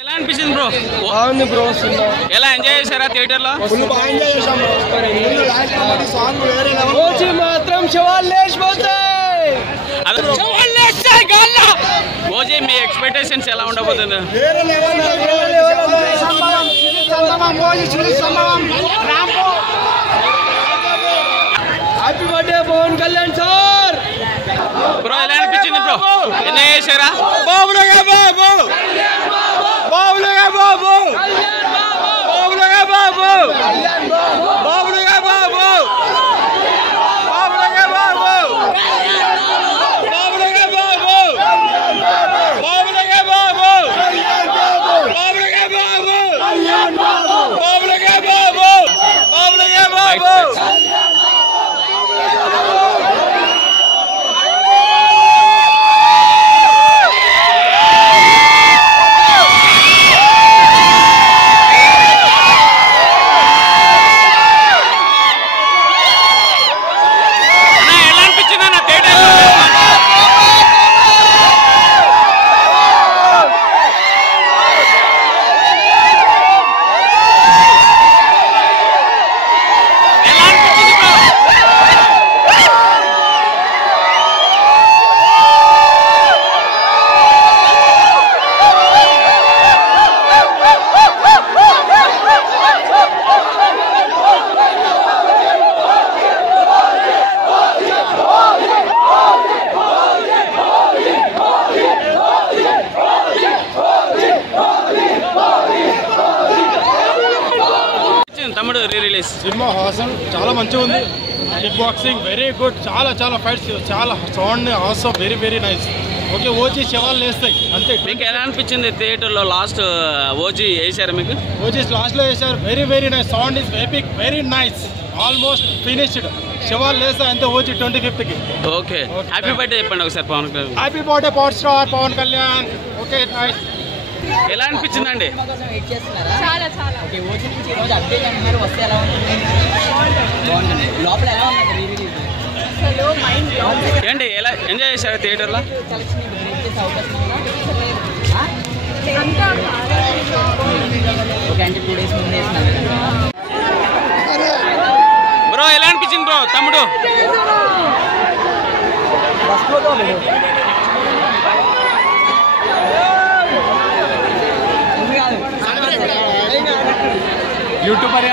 ఎలా అనిపించింది బ్రో? బాగుంది బ్రో. ఎలా ఎంజాయ్ చేశారా థియేటర్ లో? ఓజీ మాత్రం శవాలు లేచిపోతాయి. ఓజీ మీ ఎక్స్పెక్టేషన్స్ ఎలా ఉండబోతుంది? Happy birthday Pawan Kalyan sir. Bro ఎలా అనిపించింది బ్రో? ఎంజాయ్ చేశారా? బాబులుగా బాబు, బాబులుగా బాబు, బాబులుగా బాబు, బాబులుగా బాబు, బాబులుగా బాబు, బాబులుగా బాబు, బాబులుగా బాబు, బాబులుగా బాబు, బాబులుగా బాబు, బాబులుగా బాబు. తమ్ముడు రీ రిలీజ్ సినిమా హాసన్ చాలా మంచిగా ఉంది. Kick boxing very good. చాలా చాలా ఫైట్స్, చాలా sound also very very nice. Okay, OG శవాలు లేస్తాయి అంతే. మీకు ఎలా అనిపించింది థియేటర్ లో? లాస్ట్ ఓజీ వేసారు మీకు? ఓజీ లాస్ట్ లో వేసారు. Very very nice. Sound is epic, very nice. Almost finished. శవాలు లేస్తాయి అంతే ఓజీ 25th కి. ఓకే, హ్యాపీ బర్త్డే చెప్పండి ఒకసారి Pawan Kalyan. Happy birthday power star Pawan Kalyan. Okay, nice. ఎలా అనిపించిందండి? చాలా చాలా ఓకే. ఓజీ నుంచి ఈ రోజు అప్డేట్ అంటున్నారు, వస్తే ఎలా ఉంటుంది? బాగుంది. లోపల ఎలా ఉంది రీ రిలీజ్? అసలు మైండ్ బ్లాక్. ఏంటి ఎలా ఎంజాయ్ చేశారు థియేటర్ లో? కలెక్షన్ బ్రేక్ చేసే అవకాశం ఉందా? ఓకే, అంటే 2 days ముందు వేసినారు. బ్రో ఎలా అనిపించింది బ్రో తమ్ముడు? यूट्यूबर है